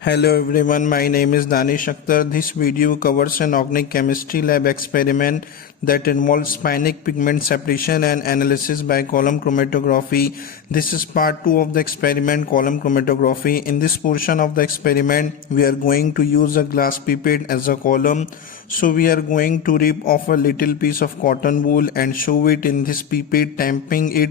Hello everyone, my name is Danish Akhtar. This video covers an organic chemistry lab experiment that involves spinic pigment separation and analysis by column chromatography. This is part 2 of the experiment, column chromatography. In this portion of the experiment, we are going to use a glass pipette as a column. So we are going to rip off a little piece of cotton wool and show it in this pipette, tamping it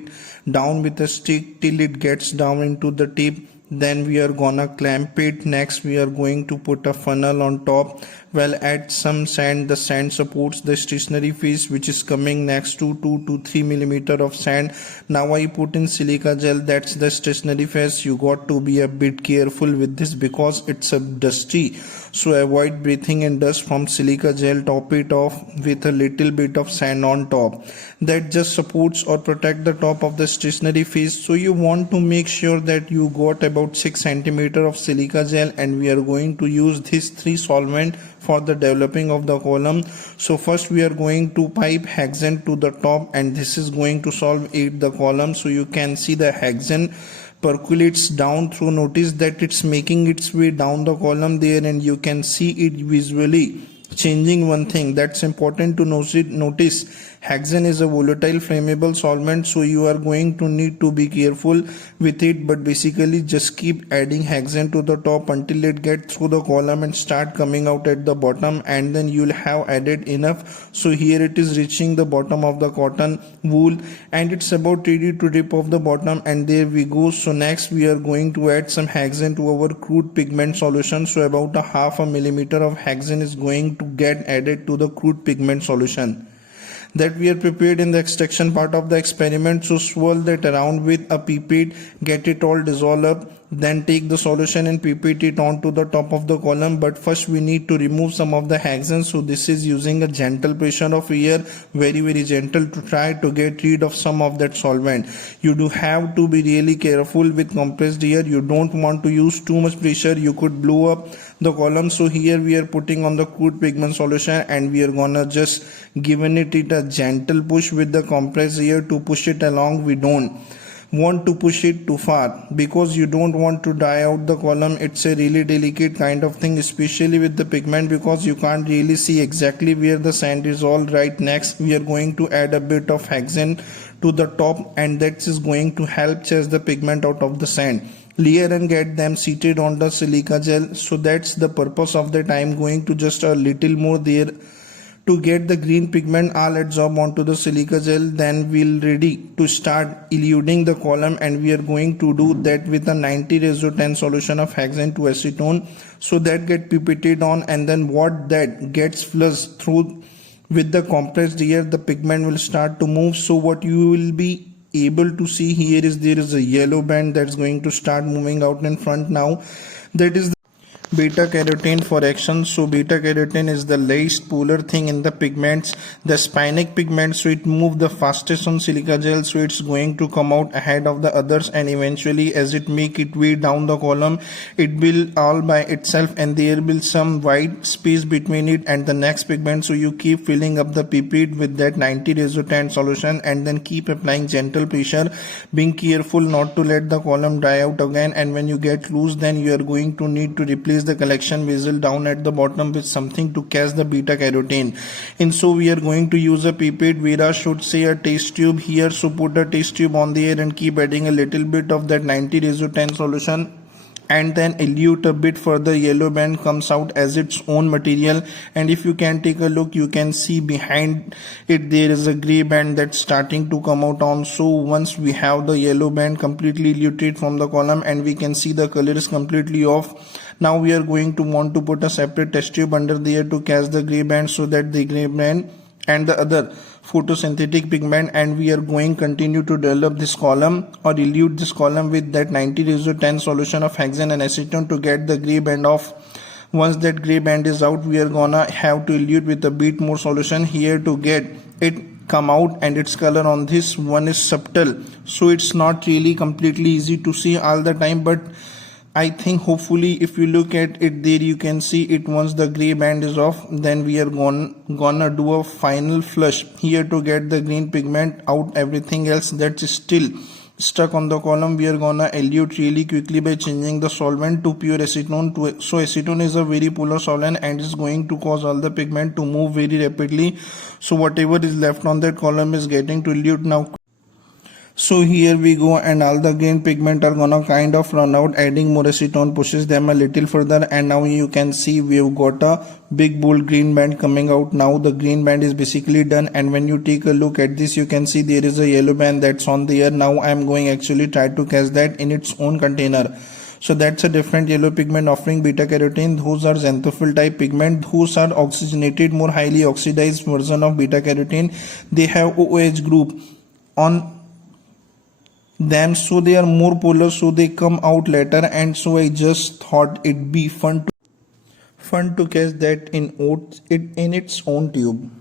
down with a stick till it gets down into the tip. Then we are gonna clamp it. Next we are going to put a funnel on top. Well, add some sand. The sand supports the stationary phase which is coming next to 2 to 3 millimeter of sand. Now I put in silica gel, that's the stationary phase. You got to be a bit careful with this because it's a dusty, so avoid breathing in dust from silica gel. Top it off with a little bit of sand on top. That just supports or protect the top of the stationary phase. So you want to make sure that you got about 6 centimeter of silica gel, and we are going to use this 3 solvent for the developing of the column. So first we are going to pipe hexane to the top, and this is going to solvate the column. So you can see the hexane percolates down through. Notice that it's making its way down the column there, and you can see it visually changing. One thing that's important to notice, hexane is a volatile flammable solvent, so you are going to need to be careful with it. But basically just keep adding hexane to the top until it gets through the column and start coming out at the bottom, and then you'll have added enough. So here it is reaching the bottom of the cotton wool, and it's about ready to rip off the bottom, and there we go. So next we are going to add some hexane to our crude pigment solution. So about a half a millimeter of hexane is going to get added to the crude pigment solution that we are prepared in the extraction part of the experiment. So swirl that around with a pipette, get it all dissolved up, then take the solution and pipette it onto the top of the column. But first we need to remove some of the hexane. So this is using a gentle pressure of air, very gentle, to try to get rid of some of that solvent. You do have to be really careful with compressed air. You don't want to use too much pressure, you could blow up the column. So here we are putting on the crude pigment solution, and we are gonna just giving it a gentle push with the compressed air to push it along. We don't want to push it too far because you don't want to dry out the column. It's a really delicate kind of thing, especially with the pigment, because you can't really see exactly where the sand is. All right, next we are going to add a bit of hexane to the top, and that is going to help chase the pigment out of the sand layer and get them seated on the silica gel. So that's the purpose of that. I am going to just a little more there to get the green pigment all absorbed onto the silica gel. Then we'll ready to start eluding the column, and we are going to do that with a 90:10 solution of hexane to acetone. So that get pipetted on, and then what that gets flushed through with the compressed air, the pigment will start to move. So what you will be able to see here is there is a yellow band that's going to start moving out in front now. That is beta carotene for action. So beta carotene is the least polar thing in the pigments, the spinic pigments. So it moves the fastest on silica gel, so it's going to come out ahead of the others, and eventually as it make it way down the column, it will all by itself, and there will some white space between it and the next pigment. So you keep filling up the pipette with that 90:10 solution, and then keep applying gentle pressure, being careful not to let the column dry out again. And when you get loose, then you are going to need to replace the collection vessel down at the bottom with something to catch the beta carotene. And so we are going to use a pipette. Vera should say a test tube here. So put a test tube on there and keep adding a little bit of that 90:10 solution, and then elute a bit further. Yellow band comes out as its own material, and if you can take a look, you can see behind it there is a gray band that's starting to come out on. So once we have the yellow band completely eluted from the column, and we can see the color is completely off, now we are going to want to put a separate test tube under there to catch the gray band, so that the gray band and the other photosynthetic pigment, and we are going continue to develop this column or elute this column with that 90:10 solution of hexane and acetone to get the gray band off. Once that gray band is out, we are gonna have to elute with a bit more solution here to get it come out, and its color on this one is subtle, so it's not really completely easy to see all the time. But I think hopefully if you look at it there, you can see it. Once the gray band is off, then we are gonna do a final flush here to get the green pigment out. Everything else that's still stuck on the column, we are gonna elute really quickly by changing the solvent to pure acetone. So acetone is a very polar solvent and is going to cause all the pigment to move very rapidly. So whatever is left on that column is getting to elute now. So here we go, and all the green pigment are gonna kind of run out. Adding more acetone pushes them a little further, and now you can see we've got a big bold green band coming out. Now the green band is basically done, and when you take a look at this, you can see there is a yellow band that's on there. Now I'm going actually try to catch that in its own container. So that's a different yellow pigment offering beta carotene. Those are xanthophyll type pigment. Those are oxygenated, more highly oxidized version of beta carotene. They have OH group on them, so they are more polar, so they come out later, and so I just thought it'd be fun to catch that in its own tube.